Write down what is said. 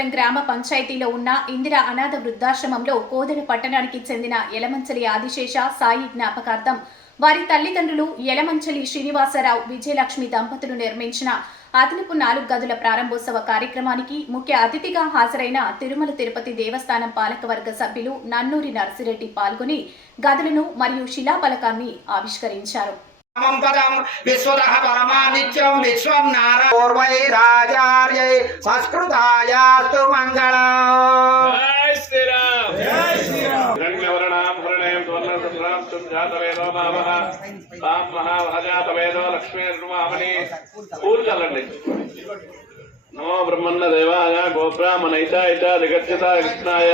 రామాపురం గ్రామ పంచాయతీలో ఉన్న ఇందిరా అనాథ వృద్ధాశ్రమంలో కోదెడ పట్టణానికి చెందిన యలమంచలి ఆదిశేష సాయి జ్ఞాపకార్థం వారి తల్లిదండ్రులు యలమంచలి శ్రీనివాసరావు విజయలక్ష్మి దంపతులు నిర్మించిన అదనపు 4 గదుల ప్రారంభోత్సవ కార్యక్రమానికి ముఖ్య అతిథిగా హాజరైన తిరుమల తిరుపతి దేవస్థానం పాలకవర్గ సభ్యులు నన్నూరి నర్సిరెడ్డి పాల్గొని గదులను మరియు శిలాఫలకాన్ని ఆవిష్కరించారు. पदम विश्वतः परमानित्यं विश्वं नारायणैराचार्यै संस्कृतायास्तु मंगलम्। जय श्री राम। जय श्री राम। हिरण्यवर्णां हृणयं सुवर्णसम्भ्राप्तं जातवेदो नामः तां महाभाजातवेदो लक्ष्मीर्मामणि पूर्वचलन्ति नमो ब्रह्मण्य देवाय गोब्राह्मणैताय च जगच्यता कृष्णाय।